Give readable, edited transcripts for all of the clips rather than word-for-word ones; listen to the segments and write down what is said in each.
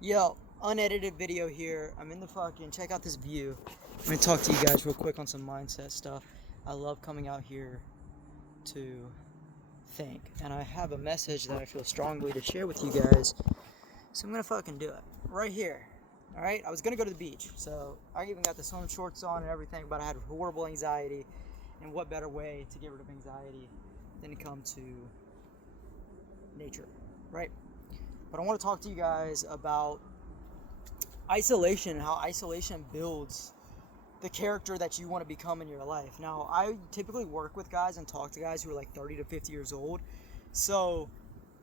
Yo, unedited video here. I'm in the fucking, check out this view. I'm gonna talk to you guys real quick on some mindset stuff. I love coming out here to think. And I have a message that I feel strongly to share with you guys. So I'm gonna fucking do it. Right here. Alright? I was gonna go to the beach. So I even got the swim shorts on and everything, but I had horrible anxiety. And what better way to get rid of anxiety than to come to nature, right? But I want to talk to you guys about isolation and how isolation builds the character that you want to become in your life. Now, I typically work with guys and talk to guys who are like 30 to 50 years old. So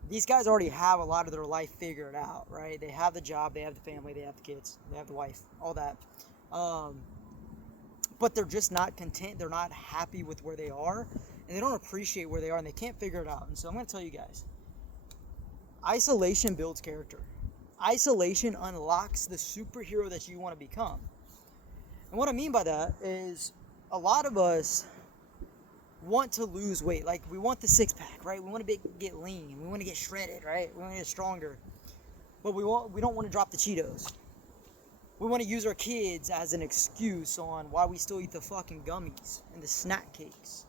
these guys already have a lot of their life figured out, right? They have the job, they have the family, they have the kids, they have the wife, all that. But they're just not content. They're not happy with where they are, and they don't appreciate where they are, and they can't figure it out. And so I'm going to tell you guys, isolation builds character. Isolation unlocks the superhero that you want to become. And what I mean by that is a lot of us want to lose weight. Like, we want the six pack, right? We want to get lean. We want to get shredded, right? We want to get stronger. But we don't want to drop the Cheetos. We want to use our kids as an excuse on why we still eat the fucking gummies and the snack cakes.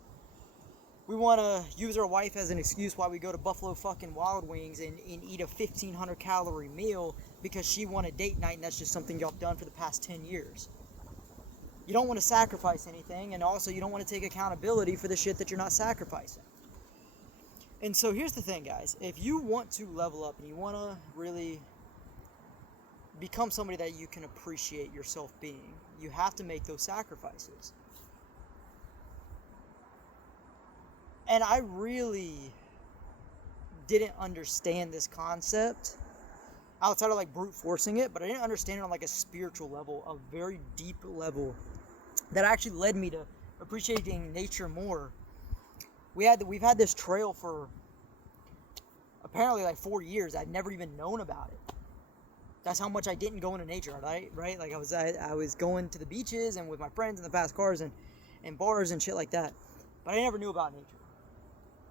We want to use our wife as an excuse why we go to Buffalo fucking Wild Wings and eat a 1,500 calorie meal because she wanted date night, and that's just something y'all have done for the past 10 years. You don't want to sacrifice anything, and also you don't want to take accountability for the shit that you're not sacrificing. And so here's the thing, guys. If you want to level up and you want to really become somebody that you can appreciate yourself being, you have to make those sacrifices. And I really didn't understand this concept outside of like brute forcing it, but I didn't understand it on like a spiritual level, a very deep level that actually led me to appreciating nature more. We've had this trail for apparently like 4 years. I'd never even known about it. That's how much I didn't go into nature, right? Like I was going to the beaches and with my friends in the fast cars and bars and shit like that, but I never knew about nature.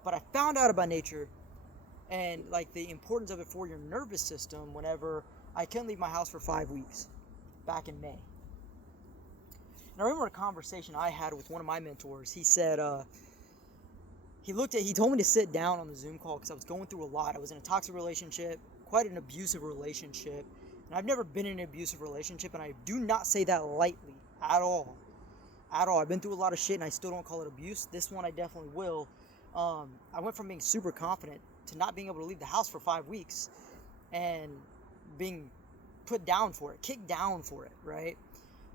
But I found out about nature and like the importance of it for your nervous system whenever I couldn't leave my house for 5 weeks back in May. And I remember a conversation I had with one of my mentors. He said, he told me to sit down on the Zoom call because I was going through a lot. I was in a toxic relationship, quite an abusive relationship. And I've never been in an abusive relationship, and I do not say that lightly at all. At all. I've been through a lot of shit, and I still don't call it abuse. This one I definitely will. I went from being super confident to not being able to leave the house for 5 weeks and being put down for it, kicked down for it, right?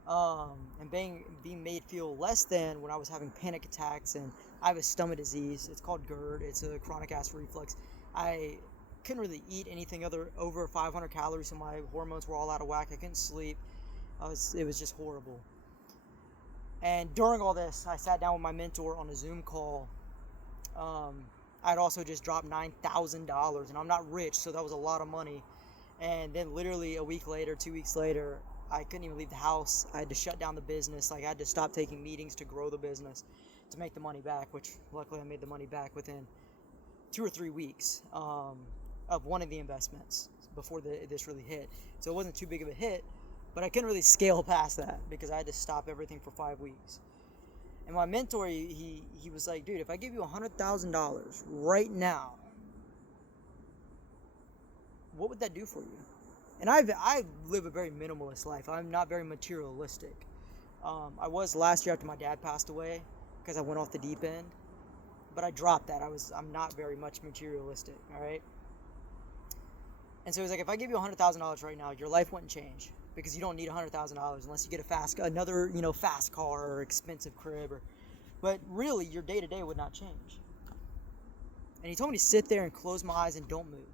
And being made feel less than when I was having panic attacks, and I have a stomach disease. It's called GERD. It's a chronic acid reflux. I couldn't really eat anything over 500 calories, so my hormones were all out of whack. I couldn't sleep. It was just horrible. And during all this, I sat down with my mentor on a Zoom call. I'd also just dropped $9,000, and I'm not rich, so that was a lot of money. And then literally a week later, 2 weeks later, I couldn't even leave the house. I had to shut down the business. Like, I had to stop taking meetings to grow the business to make the money back, which luckily I made the money back within 2 or 3 weeks of one of the investments before this really hit. So it wasn't too big of a hit, but I couldn't really scale past that because I had to stop everything for 5 weeks. And my mentor, he was like, dude, if I give you $100,000 right now, what would that do for you? And I live a very minimalist life. I'm not very materialistic. I was last year after my dad passed away because I went off the deep end, but I dropped that. I'm not very much materialistic. All right. And so he was like, if I give you $100,000 right now, your life wouldn't change because you don't need $100,000 unless you get another fast car or expensive crib, but really your day to day would not change. And he told me to sit there and close my eyes and don't move,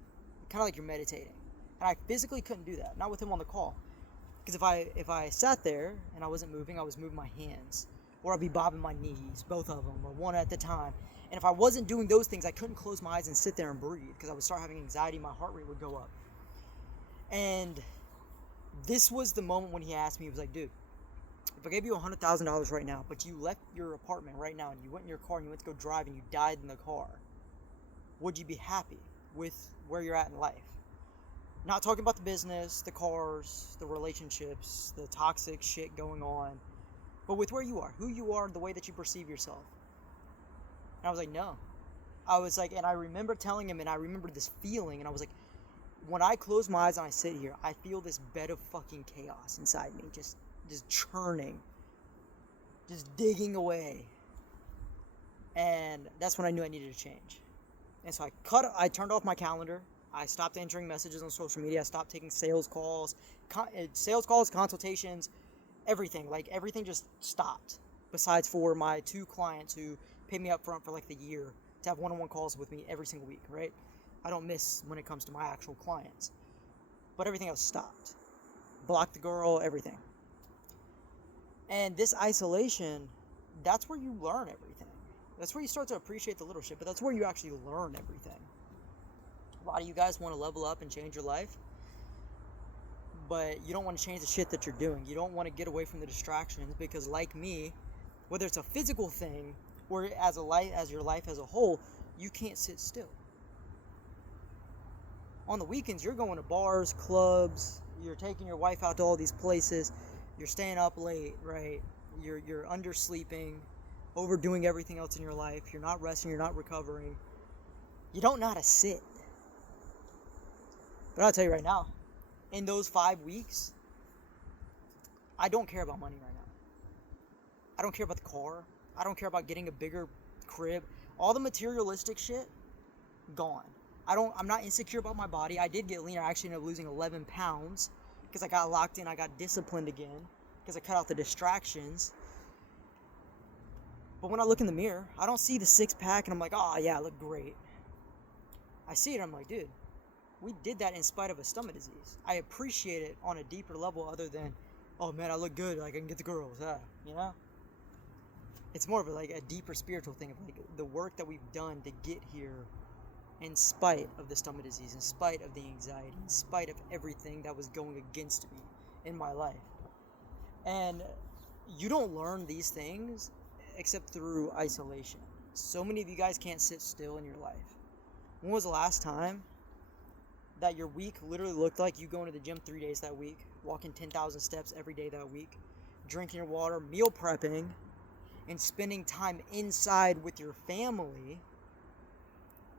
kind of like you're meditating. And I physically couldn't do that, not with him on the call, because if I sat there and I wasn't moving, I was moving my hands, or I'd be bobbing my knees, both of them, or one at a time. And if I wasn't doing those things, I couldn't close my eyes and sit there and breathe because I would start having anxiety. My heart rate would go up. And this was the moment when he asked me, he was like, dude, if I gave you $100,000 right now, but you left your apartment right now and you went in your car and you went to go drive and you died in the car, would you be happy with where you're at in life? Not talking about the business, the cars, the relationships, the toxic shit going on, but with where you are, who you are, the way that you perceive yourself. And I was like, no. I was like, and I remember telling him, and I remember this feeling, and I was like, when I close my eyes and I sit here, I feel this bed of fucking chaos inside me, just churning, just digging away. And that's when I knew I needed to change. And so I turned off my calendar. I stopped answering messages on social media. I stopped taking sales calls, consultations, everything. Like, everything just stopped. Besides for my 2 clients who paid me up front for like the year to have one-on-one calls with me every single week, right? I don't miss when it comes to my actual clients. But everything else stopped. Blocked the girl, everything. And this isolation, that's where you learn everything. That's where you start to appreciate the little shit, but that's where you actually learn everything. A lot of you guys want to level up and change your life, but you don't want to change the shit that you're doing. You don't want to get away from the distractions because, like me, whether it's a physical thing or as your life as a whole, you can't sit still. On the weekends, you're going to bars, clubs, you're taking your wife out to all these places, you're staying up late, right? You're undersleeping, overdoing everything else in your life. You're not resting, you're not recovering. You don't know how to sit. But I'll tell you right now, in those 5 weeks, I don't care about money right now. I don't care about the car. I don't care about getting a bigger crib. All the materialistic shit, gone. I'm not insecure about my body. I did get leaner. I actually ended up losing 11 pounds because I got locked in. I got disciplined again because I cut out the distractions. But when I look in the mirror, I don't see the 6-pack and I'm like, oh yeah, I look great. I see it and I'm like, dude, we did that in spite of a stomach disease. I appreciate it on a deeper level other than, oh man, I look good, like I can get the girls, you know? It's more of a deeper spiritual thing of like the work that we've done to get here in spite of the stomach disease, in spite of the anxiety, in spite of everything that was going against me in my life. And you don't learn these things except through isolation. So many of you guys can't sit still in your life. When was the last time that your week literally looked like you going to the gym 3 days that week, walking 10,000 steps every day that week, drinking your water, meal prepping, and spending time inside with your family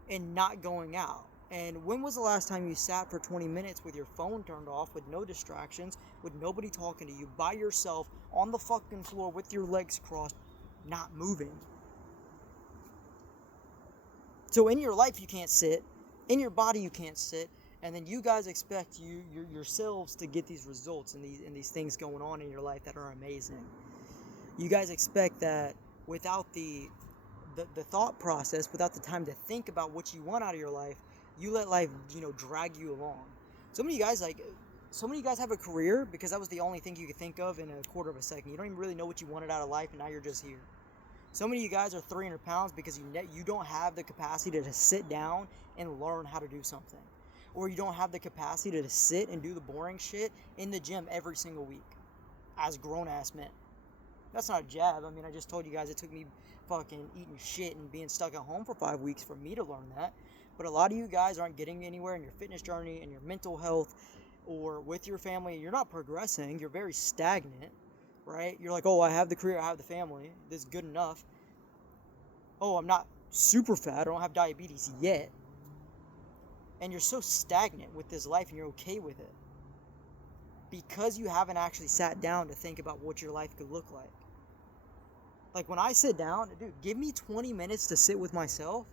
and not going out? And when was the last time you sat for 20 minutes with your phone turned off, with no distractions, with nobody talking to you, by yourself, on the fucking floor with your legs crossed, not moving? So in your life you can't sit, in your body you can't sit, and then you guys expect yourselves to get these results and these things going on in your life that are amazing. You guys expect that without the thought process, without the time to think about what you want out of your life, you let life, drag you along. So many of you guys have a career because that was the only thing you could think of in a quarter of a second. You don't even really know what you wanted out of life, and now you're just here. So many of you guys are 300 pounds because you don't have the capacity to sit down and learn how to do something. Or you don't have the capacity to sit and do the boring shit in the gym every single week as grown-ass men. That's not a jab. I mean, I just told you guys it took me fucking eating shit and being stuck at home for 5 weeks for me to learn that. But a lot of you guys aren't getting anywhere in your fitness journey and your mental health or with your family. You're not progressing. You're very stagnant, right? You're like, oh, I have the career, I have the family. This is good enough. Oh, I'm not super fat. I don't have diabetes yet. And you're so stagnant with this life and you're okay with it because you haven't actually sat down to think about what your life could look like. Like when I sit down, dude, give me 20 minutes to sit with myself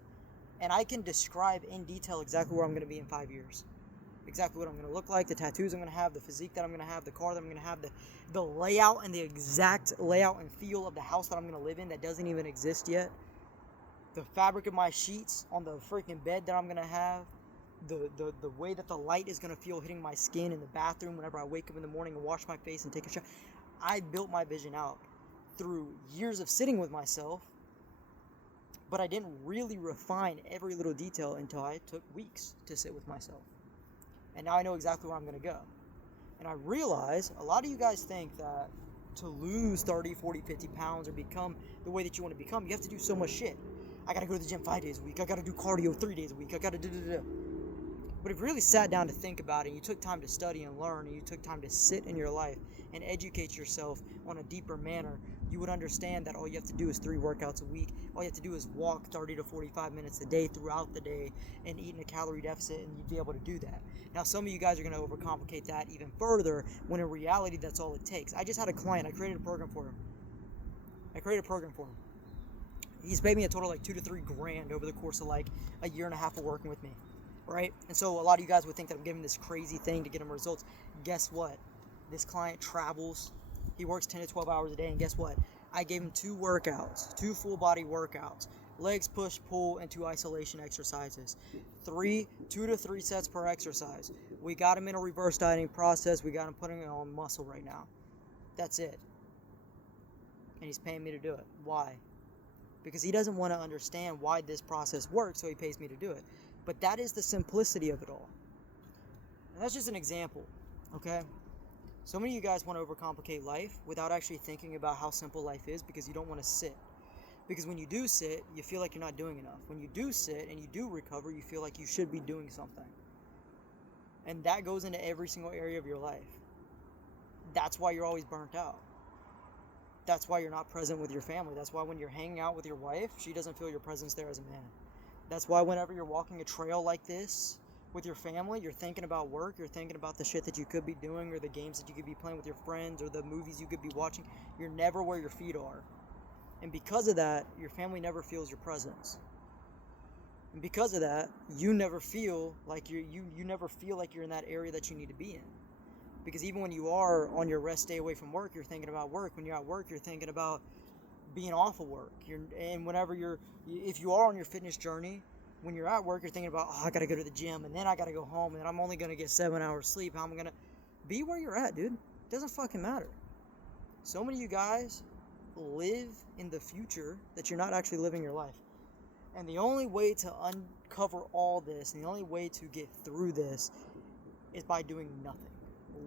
and I can describe in detail exactly where I'm going to be in 5 years. Exactly what I'm going to look like, the tattoos I'm going to have, the physique that I'm going to have, the car that I'm going to have, the layout and the exact layout and feel of the house that I'm going to live in that doesn't even exist yet. The fabric of my sheets on the freaking bed that I'm going to have. The way that the light is going to feel hitting my skin in the bathroom whenever I wake up in the morning and wash my face and take a shower. I built my vision out through years of sitting with myself, but I didn't really refine every little detail until I took weeks to sit with myself. And now I know exactly where I'm going to go. And I realize a lot of you guys think that to lose 30, 40, 50 pounds or become the way that you want to become, you have to do so much shit. I got to go to the gym 5 days a week. I got to do cardio 3 days a week. I got to do. But if you really sat down to think about it, and you took time to study and learn, and you took time to sit in your life and educate yourself on a deeper manner, you would understand that all you have to do is 3 workouts a week. All you have to do is walk 30 to 45 minutes a day throughout the day and eat in a calorie deficit, and you'd be able to do that. Now, some of you guys are going to overcomplicate that even further, when in reality, that's all it takes. I just had a client. I created a program for him. He's paid me a total of like $2 to $3 grand over the course of like a year and a half of working with me, right? And so a lot of you guys would think that I'm giving this crazy thing to get him results. Guess what? This client travels. He works 10 to 12 hours a day, and guess what? I gave him 2 workouts, 2 full body workouts, legs, push, pull, and 2 isolation exercises. 2 to 3 sets per exercise. We got him in a reverse dieting process. We got him putting on muscle right now. That's it. And he's paying me to do it. Why? Because he doesn't want to understand why this process works, so he pays me to do it. But that is the simplicity of it all. And that's just an example, okay? So many of you guys want to overcomplicate life without actually thinking about how simple life is, because you don't want to sit. Because when you do sit, you feel like you're not doing enough. When you do sit and you do recover, you feel like you should be doing something. And that goes into every single area of your life. That's why you're always burnt out. That's why you're not present with your family. That's why when you're hanging out with your wife, she doesn't feel your presence there as a man. That's why whenever you're walking a trail like this with your family, you're thinking about work, you're thinking about the shit that you could be doing, or the games that you could be playing with your friends, or the movies you could be watching. You're never where your feet are. And because of that, your family never feels your presence. And because of that, you never feel like you never feel like you're in that area that you need to be in. Because even when you are on your rest day away from work, you're thinking about work. When you're at work, you're thinking about being off of work. If you are on your fitness journey, when you're at work, you're thinking about, I got to go to the gym, and then I got to go home, and then I'm only going to get 7 hours sleep. How am I going to be where you're at, dude? It doesn't fucking matter. So many of you guys live in the future that you're not actually living your life. And the only way to uncover all this, and the only way to get through this, is by doing nothing.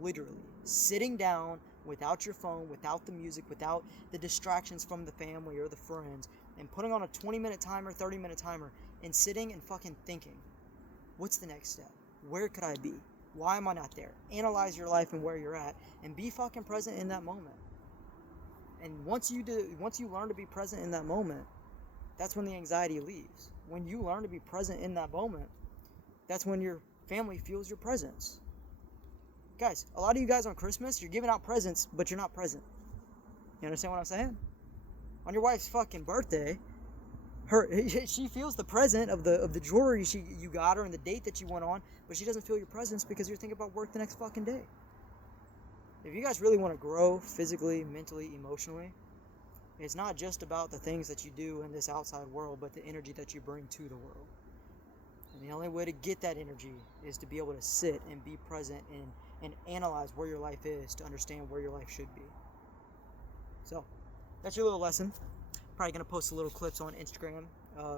Literally sitting down without your phone, without the music, without the distractions from the family or the friends, and putting on a 20-minute timer, 30-minute timer, and sitting and fucking thinking, what's the next step? Where could I be? Why am I not there? Analyze your life and where you're at, and be fucking present in that moment. And once you learn to be present in that moment, that's when the anxiety leaves. When you learn to be present in that moment, that's when your family feels your presence. Guys, a lot of you guys on Christmas, you're giving out presents, but you're not present. You understand what I'm saying? On your wife's fucking birthday, she feels the present of the jewelry you got her and the date that you went on, but she doesn't feel your presence because you're thinking about work the next fucking day. If you guys really want to grow physically, mentally, emotionally, it's not just about the things that you do in this outside world, but the energy that you bring to the world. And the only way to get that energy is to be able to sit and be present and analyze where your life is to understand where your life should be. So, that's your little lesson. Probably going to post a little clips on Instagram.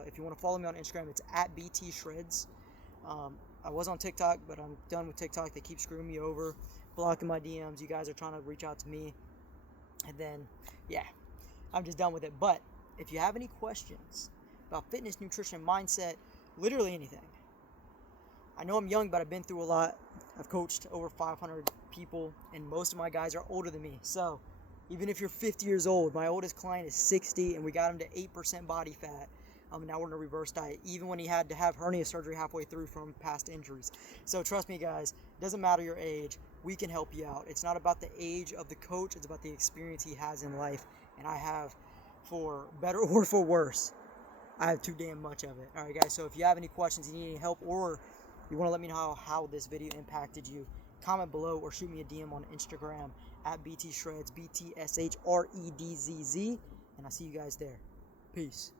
If you want to follow me on Instagram, it's at BTShreds. I was on TikTok, but I'm done with TikTok. They keep screwing me over, blocking my DMs. You guys are trying to reach out to me. And then, yeah, I'm just done with it. But if you have any questions about fitness, nutrition, mindset, literally anything. I know I'm young, but I've been through a lot. I've coached over 500 people, and most of my guys are older than me. So even if you're 50 years old, my oldest client is 60, and we got him to 8% body fat. Now we're in a reverse diet, even when he had to have hernia surgery halfway through from past injuries. So trust me, guys, it doesn't matter your age. We can help you out. It's not about the age of the coach. It's about the experience he has in life, and I have, for better or for worse, I have too damn much of it. All right, guys, so if you have any questions, you need any help, or you want to let me know how this video impacted you, comment below or shoot me a DM on Instagram at BTShreds, BTSHREDZZ, and I'll see you guys there. Peace.